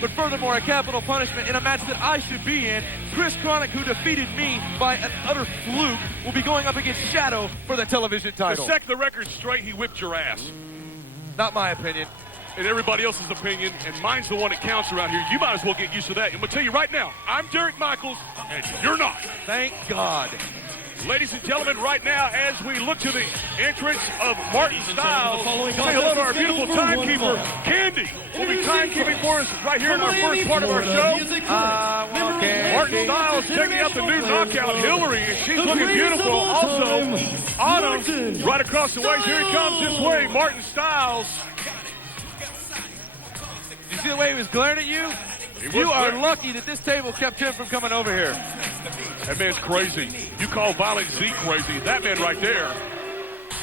But furthermore, a capital punishment in a match that I should be in. Chris Chronic, who defeated me by an utter fluke, will be going up against Shadow for the television title. To set the record straight, he whipped your ass. Not my opinion. And everybody else's opinion, and mine's the one that counts around here. You might as well get used to that. I'm going to tell you right now, I'm Derek Michaels, and you're not. Thank God. Ladies and gentlemen, right now, as we look to the entrance of Martin Styles, say hello to our beautiful timekeeper, Candy. Will be timekeeping for us right here in our first part of our show. Martin Styles checking out the new knockout, Hillary, and she's looking beautiful. Also, Anna, right across the way. Here he comes this way, Martin Styles. Did you see the way he was glaring at you? You are lucky that this table kept him from coming over here. That man's crazy. You call Violent Z crazy. That man right there,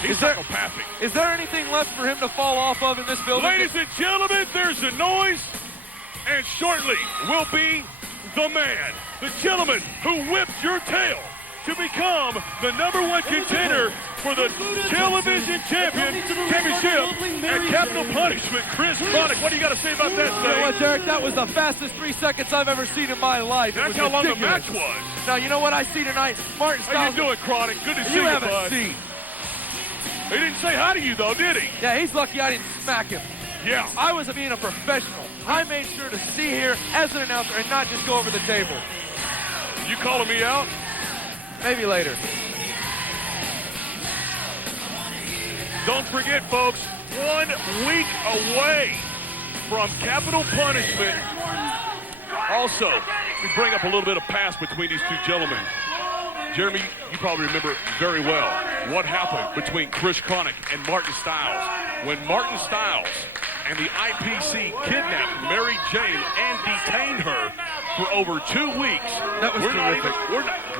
he's psychopathic. Is there anything left for him to fall off of in this building? Ladies and gentlemen, there's a noise, and shortly will be the man, the gentleman who whipped your tail to become the #1 contender for the television championship and capital punishment, Chris Chronic. What do you got to say about that, You know what, Derek? That was the fastest 3 seconds I've ever seen in my life. That's how long the match was. Now, you know what I see tonight? Martin Styles. How you doing, Chronic? Good to see you, have bud. a seat. He didn't say hi to you, though, did he? Yeah, he's lucky I didn't smack him. Yeah. I was being a professional. I made sure to see here as an announcer and not just go over the table. You calling me out? Maybe later. Don't forget, folks, 1 week away from capital punishment. Also, we bring up a little bit of past between these two gentlemen. Jeremy, you probably remember very well what happened between Chris Chronic and Martin Styles. When Martin Styles and the IPC kidnapped Mary Jane and detained her for over 2 weeks. That was terrific.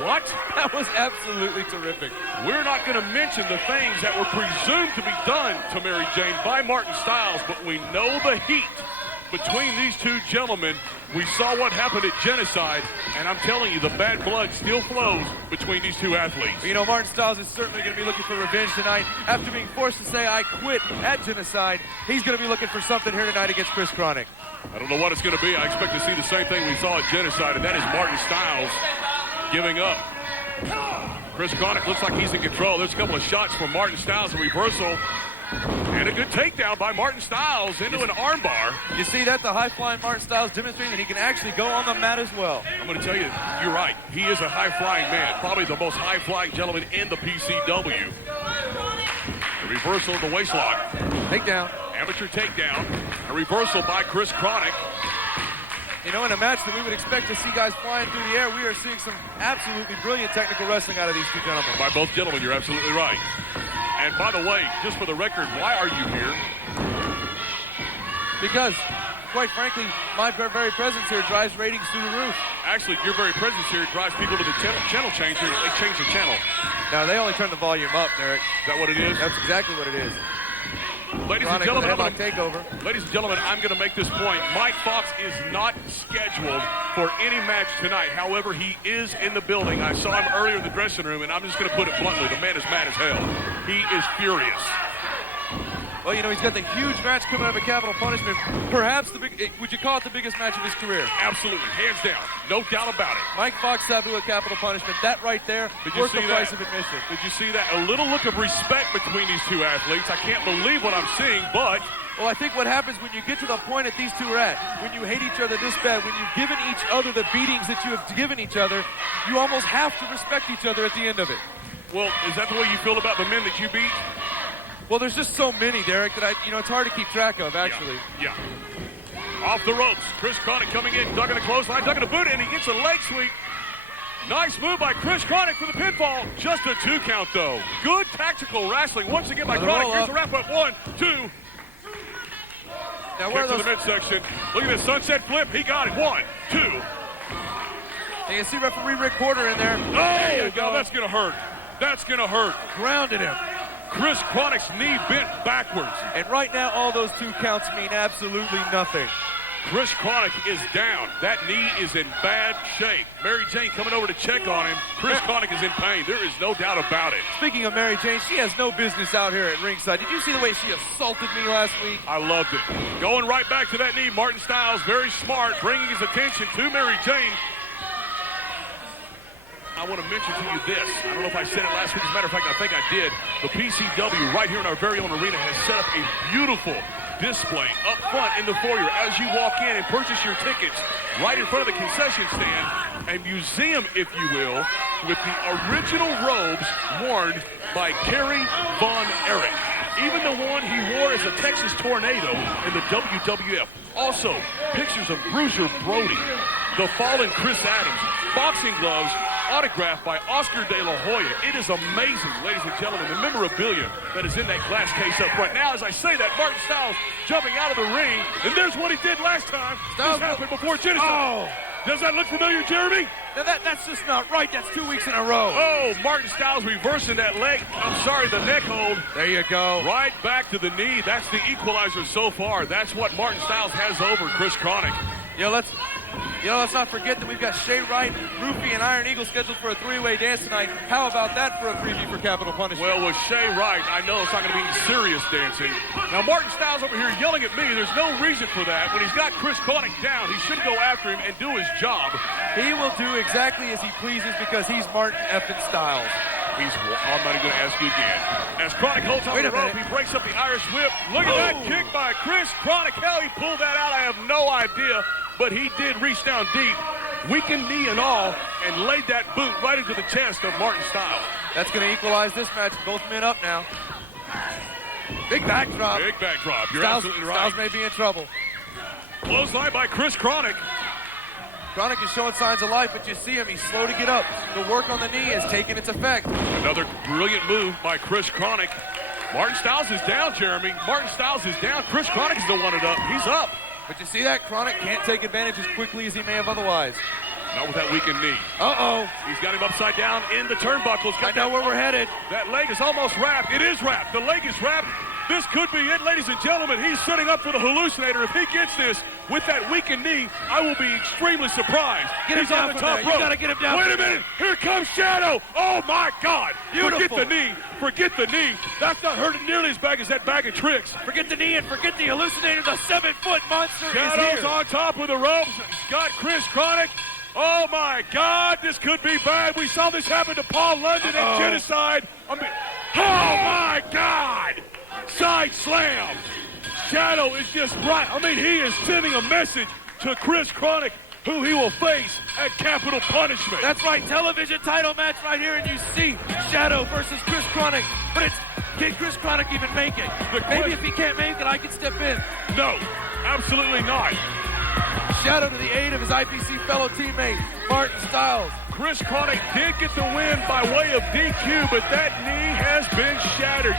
What? That was absolutely terrific. We're not going to mention the things that were presumed to be done to Mary Jane by Martin Styles, but we know the heat between these two gentlemen. We saw what happened at Genocide, and I'm telling you, the bad blood still flows between these two athletes. You know, Martin Styles is certainly going to be looking for revenge tonight. After being forced to say, I quit at Genocide, he's going to be looking for something here tonight against Chris Chronic. I don't know what it's going to be. I expect to see the same thing we saw at Genocide, and that is Martin Styles giving up. Chris Chronic looks like he's in control. There's a couple of shots from Martin Styles, a reversal, and a good takedown by Martin Styles into an armbar. You see that? The high-flying Martin Styles demonstrating that he can actually go on the mat as well. I'm going to tell you, you're right. He is a high-flying man, probably the most high-flying gentleman in the PCW. The reversal of the waistlock. Takedown. Amateur takedown. A reversal by Chris Chronic. You know, in a match that we would expect to see guys flying through the air, we are seeing some absolutely brilliant technical wrestling out of these two gentlemen. By both gentlemen, you're absolutely right. And by the way, just for the record, why are you here? Because, quite frankly, my very presence here drives ratings through the roof. Actually, your very presence here drives people to the channel changer. They change the channel. Now, they only turn the volume up, Derek. Is that what it is? That's exactly what it is. Ladies and gentlemen, I'm going to make this point. Mike Fox is not scheduled for any match tonight. However, he is in the building. I saw him earlier in the dressing room, and I'm just going to put it bluntly. The man is mad as hell. He is furious. Well, you know, he's got the huge match coming up at Capital Punishment. Perhaps would you call it the biggest match of his career? Absolutely, hands down. No doubt about it. Mike Fox Sabu at Capital Punishment. That right there, worth the price of admission. Did you see that? A little look of respect between these two athletes. I can't believe what I'm seeing, but... Well, I think what happens when you get to the point that these two are at, when you hate each other this bad, when you've given each other the beatings that you have given each other, you almost have to respect each other at the end of it. Well, is that the way you feel about the men that you beat? Well, there's just so many, Derek, that it's hard to keep track of, actually. Yeah. Off the ropes. Chris Chronic coming in, ducking the clothesline, ducking a boot, and he gets a leg sweep. Nice move by Chris Chronic for the pinfall. Just a 2 count, though. Good tactical wrestling once again by Chronic. Here's the wrap up. 1, 2. Now, where to the midsection. Look at this sunset flip. He got it. 1, 2. And you see referee Rick Porter in there. Oh, there you go. That's going to hurt. That's going to hurt. Grounded him. Chris Chronic's knee bent backwards. And right now, all those 2 counts mean absolutely nothing. Chris Chronic is down. That knee is in bad shape. Mary Jane coming over to check on him. Chris Chronic is in pain. There is no doubt about it. Speaking of Mary Jane, she has no business out here at ringside. Did you see the way she assaulted me last week? I loved it. Going right back to that knee, Martin Styles, very smart, bringing his attention to Mary Jane. I want to mention to you this. I don't know if I said it last week. As a matter of fact, I think I did. The PCW right here in our very own arena has set up a beautiful display up front in the foyer as you walk in and purchase your tickets right in front of the concession stand. A museum, if you will, with the original robes worn by Kerry Von Erich. Even the one he wore as a Texas Tornado in the WWF. Also, pictures of Bruiser Brody, the fallen Chris Adams, boxing gloves, autographed by Oscar De La Hoya. It is amazing, ladies and gentlemen, the memorabilia that is in that glass case up front. Now, as I say that, Martin Styles jumping out of the ring, and there's what he did last time. This happened before Genesis. Oh! Does that look familiar, Jeremy? Now that's just not right. That's 2 weeks in a row. Oh, Martin Styles reversing that leg. I'm sorry, the neck hold. There you go. Right back to the knee. That's the equalizer so far. That's what Martin Styles has over Chris Chronic. Let's not forget that we've got Shay Wright, Rufy, and Iron Eagle scheduled for a three-way dance tonight. How about that for a preview for Capital Punishment? Well, with Shay Wright, I know it's not going to be any serious dancing. Now, Martin Styles over here yelling at me. There's no reason for that. When he's got Chris Chronic down, he should go after him and do his job. He will do exactly as he pleases because he's Martin effing Styles. I'm not even going to ask you again. As Chronic holds on the rope, he breaks up the Irish whip. Look at that kick by Chris Chronic. How he pulled that out, I have no idea. But he did reach down deep, weakened knee and all, and laid that boot right into the chest of Martin Styles. That's going to equalize this match. Both men up now. Big backdrop. Big backdrop. You're Styles, absolutely right. Styles may be in trouble. Clothesline by Chris Chronic. Chronic is showing signs of life, but you see him. He's slow to get up. The work on the knee has taken its effect. Another brilliant move by Chris Chronic. Martin Styles is down, Jeremy. Martin Styles is down. Chris Chronic is the one up. He's up. But you see that? Chronic can't take advantage as quickly as he may have otherwise. Not with that weakened knee. Uh-oh. He's got him upside down in the turnbuckles. I know where we're headed. That leg is almost wrapped. It is wrapped. The leg is wrapped. This could be it, ladies and gentlemen. He's setting up for the hallucinator. If he gets this with that weakened knee, I will be extremely surprised. He's on the top rope. You got to get him down. Wait a minute. Here comes Shadow. Oh, my God. Beautiful. Forget the knee. Forget the knee. That's not hurting nearly as bad as that bag of tricks. Forget the knee and forget the hallucinator. The 7-foot monster Shadow's is here. on top of the ropes. Got Chris Chronic. Oh, my God. This could be bad. We saw this happen to Paul London at Genocide. Oh, my God. Side slam. Shadow is just right. I mean, he is sending a message to Chris Chronic, who he will face at Capital Punishment. That's right, television title match right here, and you see Shadow versus Chris Chronic. But can Chris Chronic even make it? Maybe if he can't make it, I can step in. No, absolutely not. Shadow to the aid of his IPC fellow teammate, Martin Styles. Chris Chronic did get the win by way of DQ, but that knee has been shattered.